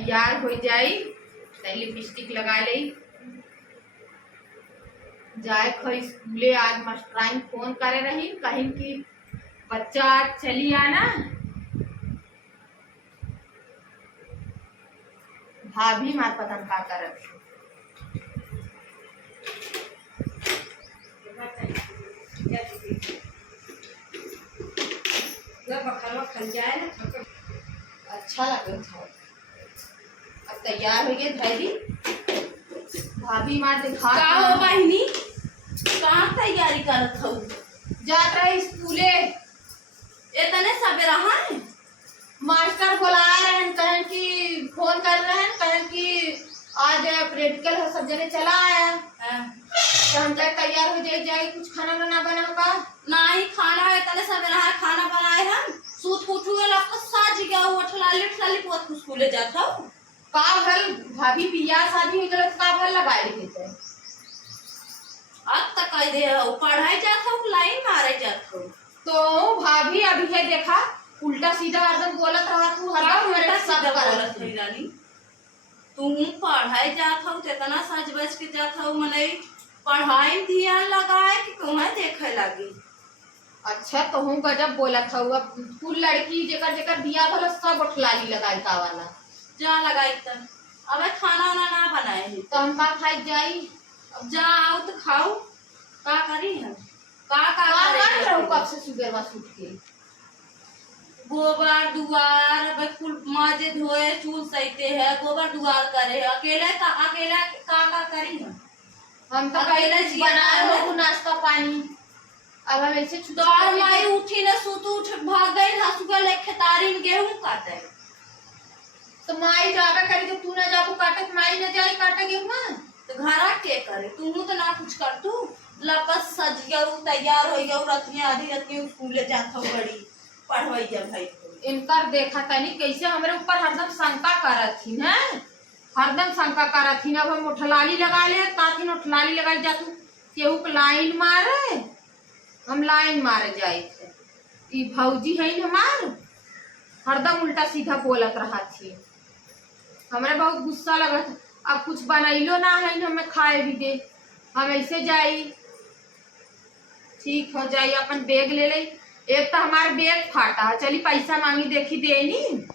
तैयार हो जाई, लिपस्टिक लगा ली, जाए खो स्कूले। आज मास्टराइन फोन करे रही, कहीं कि बच्चा आज चली आना। भाभी मार पतन का करत अच्छा लगे था। अब तैयार हो गए धैरी, भाभी मार दिखा का हो बहिनी, कहाँ तैयारी करत हो? जात रहे स्कूले। इतने सवेरा है? मास्टर बुला रहे हैं, कहें कि फोन कर रहे हैं, कहें कि आज प्रैक्टिकल है, सब जने चला आया। तो हम तैयार हो जाए कुछ खाना बना बना का नहीं खाना है, इतने सवेरा है खाना बनाए हम। सूत उठुए लगता साज गया, उठलाली पोत को स्कूले जाता हूँ। का भल भाभी बियाह शादी हो गलत का भल लगाए रहे थे। अब तक कह दे पढ़ाई जाता हूँ, लाइन मारे जाता हूँ। तो भाभी अभी है देखा उल्टा सीधा हरदम बोलत रहा तू, हरदम मेरे साथ करत रही रानी। तू पढ़ाई जाता हूँ, इतना सज बज के जाता हूँ, मने पढ़ाई ध्यान लगाए कि तुम्हें देखे लगी। अच्छा तो हूँ गजब बोला था। अब कुल लड़की जेकर जेकर बियाह भला सब उठलाली लगाई का वाला जा लगाई तब। अब खाना वाना ना बनाए तो हम का खाई जाई। अब जा आओ तो खाओ, का करी हम का रहूं कब से सुबह बस उठ के गोबर दुआर अब कुल माजे धोए चूल सहीते है, गोबर दुआर करे अकेले का करी हम तो अकेले बनाए हो नाश्ता पानी। अब हम ऐसे दौड़ माई उठी न सूत उठ भाग गई हसुआ ले खेतारी में गेहूं काटे। तो माई जावे करी तो तू ना जाबू काटे, माई न जाई काटे गेहूं। तो घरा के करे तू तो ना कुछ कर, तू लपस सज गया तैयार हो गया, रतिया आधी रतिया स्कूले जात हो बड़ी पढ़वाई जा भाई। इनकर देखा तनी कैसे हमरे ऊपर हरदम शंका करत थी हैं, हरदम शंका करत थी। अब हम उठलाली लगा ले ताकि उठलाली लगाई जा, तू केहू के लाइन मारे हम लाइन मारे जाए थे। ई भौजी है हमार हरदम उल्टा सीधा बोलत रहा थी, हमें बहुत गुस्सा लगत। अब कुछ बनैलो ना है हमें खाए भी दे, हम ऐसे जाई ठीक हो जाई। अपन बैग ले ले, एक तो हमारा बैग फाटा है, चली पैसा मांगी देखी देनी,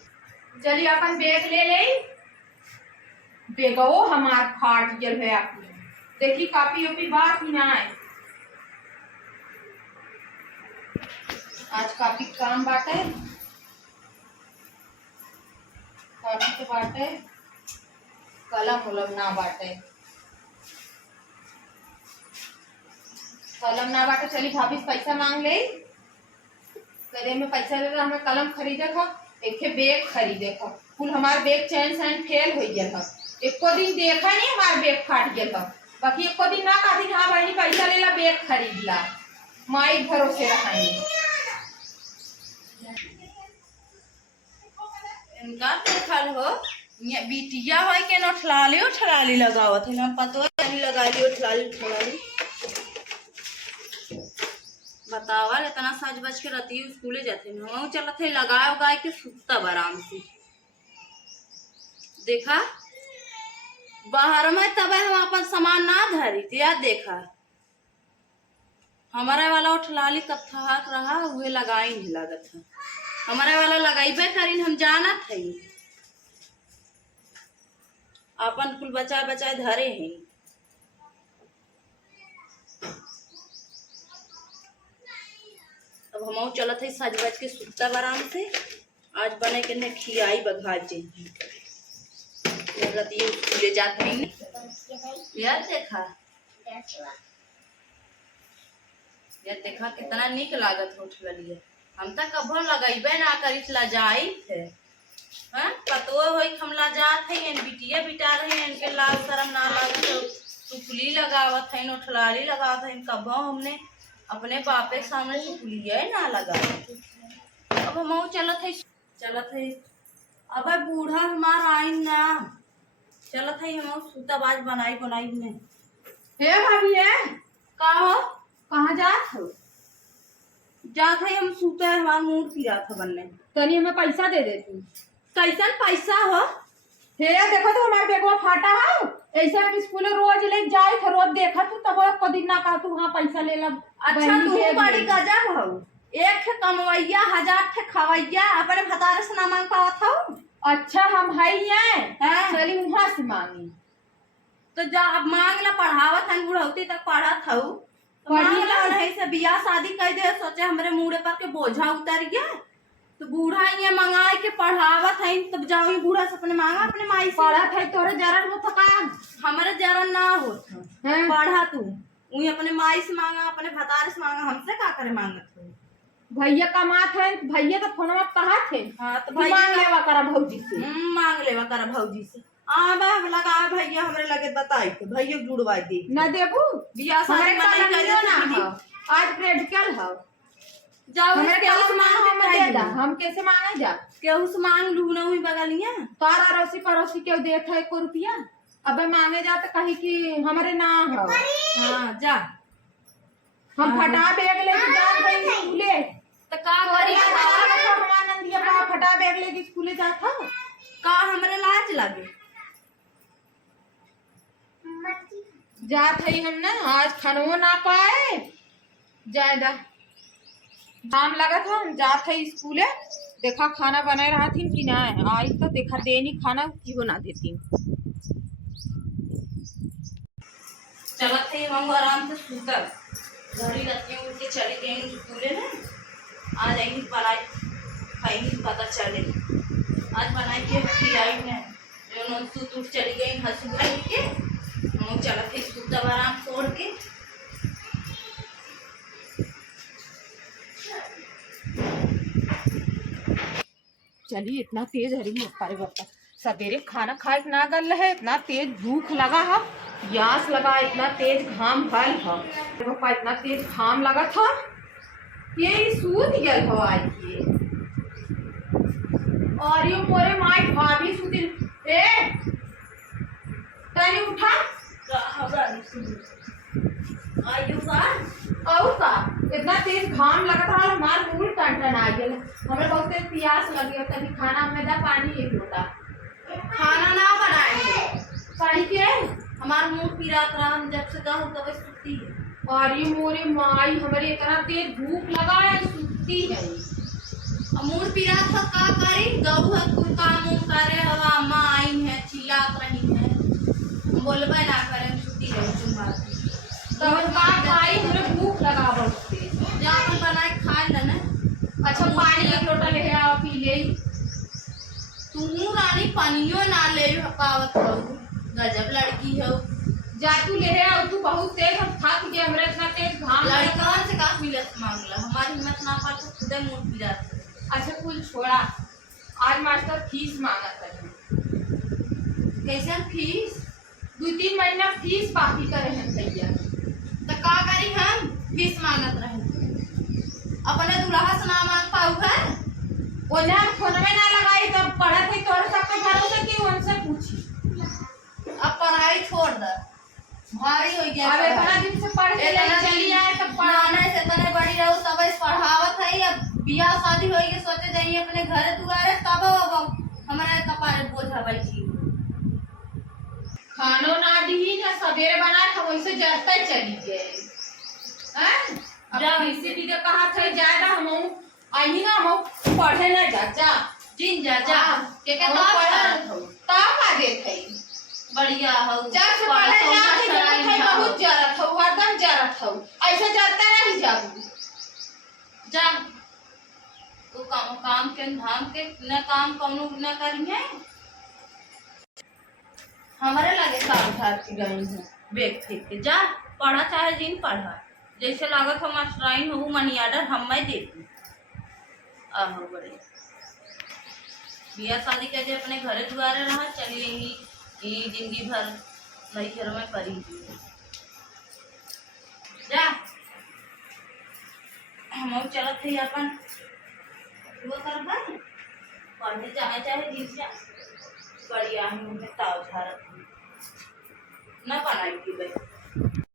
चली अपन बैग ले ले। बेगो हमार फाट गल है, आपने देखी कापी ओपी बात ही ना है। आज काफी काम बाटे, काफी तो बाटे, कलम उलम ना बाटे, कलम ना बाटे। चली भाभी से पैसा मांग ले, करे में पैसा ले हमें कलम खरीदे खा, एक बैग खरीदे खा। कुल हमार बैग चैन सैन फेल हो गया था, एको दिन देखा नहीं हमार बैग फाट गया था। बाकी एको दिन ना कहा हाँ बहनी पैसा ले ला बैग खरीद ला, माई भरोसे रहा। इनका देखल हो बिटिया हो के उठलाली लगावत है, पतो नहीं लगाली उठलाली। बतावा इतना सज बज के रहती स्कूले जाते हम चलत है लगाए उगाए के सुतता आराम से। देखा बाहर में तब हम अपन सामान ना धरी थी, याद देखा हमारा वाला उठलाली कत्था रहा हुए लगाई नहीं लागत है, हमारे वाला लगाइबे करीन हम जाना थे अपन कुल बचा बचा धरे हैं। अब हम चलत है सज बज के सुतता आराम से। आज बने के ने खियाई बघा जे रतिया स्कूले जात नहीं यार देखा कितना निक लागत उठलिए। हम तक कभो लगेबे ना करी ला जाई थे, हां पतो होई हमला जात है इन बिटिया बिटा रहे हैं, इनके लाल शर्म ना लागत टुकली लगावत है, उठलाली लगावत है। कभो हमने अपने बापे के सामने टुकलिए ना लगा। अब हम चलत है अब बूढ़ा हमार आइन ना चलत है, हम सूता बाज बनाई में। हे भाभी है का हो कहाँ जात हो? जात है हम सूता है, हमारा मूड पीरा था बनने। तनी हमें पैसा दे दे तू। कैसन पैसा हो? हे देखो तो हमारे बेगवा फाटा है। ऐसे हम स्कूल रोज ले जाए थे, रोज देखा तू तब को दिन ना कहा तू हाँ पैसा ले ला। अच्छा तू बड़ी गजब हो, एक थे कमवैया 1000 थे खवैया, अपने भतारे से ना मांग पावत हो। अच्छा हम है हाँ। चली वहां से मांगी तो जा अब मांग ला, पढ़ावत है बुढ़ौती तक पढ़त हो तो मांग ला नहीं से बियाह शादी कर दे, सोचे हमरे मुड़े पर के बोझा उतर गया तो बूढ़ा ये मंगा के पढ़ावत है, तब जाओ बूढ़ा से अपने मांगा अपने माई से। पढ़त है तोरे जरन हो थकान हमारे जरा ना होत है पढ़ा तू उही अपने माई से मांगा, अपने भतारे से मांगा, हमसे का करे मांगत हो। भैया कमात है, भैया तो फोन में कहा थे। हाँ तो भैया मांग लेवा करा भौजी से। मांग लेवा करा भौजी से। लगा भैया हमरे लगे बताई तो भैया जुड़वा दे ना देबू बियाह शादी हमारे कर ना हो, आज प्रैक्टिकल हो। जाओ हमारे केहू से मांग के दे दा, हम कैसे मांगे जा? केहू से मांग लू ना हुई बगलिया तारा अड़ोसी पड़ोसी के देत है 1 रुपया, अबे मांगे जा तो कही कि हमारे ना हो। हाँ जा हम फटा बैग लेके जात भाई स्कूले तो का करी हमार नंदिया का फटा बैग लेके स्कूले जात हो। का हमरे लाज लगे जात है हम ना, आज खानो ना पाए ज्यादा काम लगा था। हम जात है स्कूले, देखा खाना बना रहा थी कि ना आई तो देखा देनी खाना क्यों ना देती। चलत थे हम आराम से सुतल घड़ी रत्ती उठ के चले गए स्कूले ना, आज आई बनाई खाई पता चले आज बनाई के खिलाई ने जो सूत उठ चली गई हंसू रही के हम चलत थे सुतल आराम छोड़ के। चलिए इतना तेज हरी अरे बता सवेरे खाना खाए ना गल है, इतना तेज भूख लगा है, प्यास लगा, इतना तेज घाम भल है पापा, इतना तेज घाम लगा था ये सूत गल हो आज ये। और ये मोरे माई भाभी सुतिल ए तनी उठा आयु का और का इतना तेज घाम लगा था और हमार मुंह टन आ गया। हमें बहुत तेज प्यास लगी है, तभी खाना में दा पानी एक लोटा खाना ना बनाए काहे के हमार मुंह पीरात रहा, हम जब से कहूँ तब सुती है। और ये मोरे माई हमारे इतना तेज भूख लगा है सुती है। मुंह पीरात था का करी गऊ है तू काम उम करे हवा अम्मा आई है चिल्लात रही है, बोलबे ना करे सुती रही तुम बात तो का खाई हमरे भूख लगा बहुत तेज। जा अपन बनाए खा लेना। अच्छा पानी एक लोटा ले आओ पी ले। तू रानी पानियो ना ले पावत हो, गजब लड़की हो। जा तू ले आओ, तू बहुत तेज हम थक गए, हमरे इतना तेज घाम लड़कन से का मिलत मांगला, हमारी हिम्मत ना पा तो खुदे मुंह पीरात। अच्छा कुल छोड़ा, आज मास्टर फीस मांगा था। कैसे फीस 2-3 महीना फीस बाकी करे हैं भैया। तो का करी हम फीस मांगत रहे अपने दूल्हा से ना मांग पाऊ है ओने फोन में ना लगाई तब पढ़त है तोर सबके भरोसे की उनसे पूछी। अब पढ़ाई छोड़ दे भारी हो गया, अब इतना दिन से पढ़ के चली आए तब पढ़ाने से तने बड़ी रहो सब इस पढ़ावत है। अब बियाह शादी होई सोचे जाइए अपने घर दुआरे तब हमारे कपारे बोझा बैठी खानो ना दी ना सवेरे बनाए था वैसे जाता ही चली गए हैं। अब इसी भी तो कहा था ज्यादा हम आई ना हम पढ़े ना जा जिन जा जा के ता का दे थे बढ़िया हो जब से पढ़े जाके जरूरत है बहुत जरूरत हो हरदम जरूरत हो ऐसे जाता नहीं जाबू जा तो काम के धाम के न काम कौनो न करिए। हमारे लगे काम उठा के गई है बेग फेंक के जा पढ़ा चाहे जिन पढ़ा जैसे लागत हो मास्टराइन हो मनी आर्डर हम मैं देती आहो बड़े बियाह शादी के अपने घरे दुआरे रहा चलिए ही जिंदगी भर नई घर में पड़ी जा हम चलत थे अपन वो कर पढ़े चाहे चाहे दिन से बढ़िया हम ताव झारत न बनाई थी भाई।